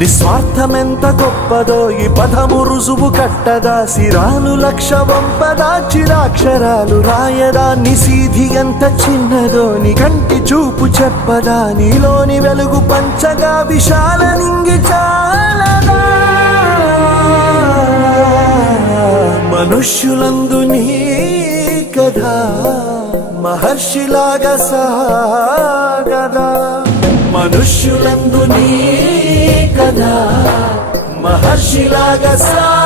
నిస్వార్థమెంత గొప్పదో ఈ పదము రుజువు కట్టదా, సిరాలు లక్ష వంపదా చిరాక్షరాలు రాయదా, నిసీధి ఎంత చిన్నదో నీ కంటి చూపు చెప్పదా, నీలోని వెలుగు పంచగా విశాల నింగి చాలదా. మనుష్యులందు నీ కథ మహర్షిలాగా సాగదా, మనుష్యులందు నీ కథ మహర్షిలాగా సాగదా.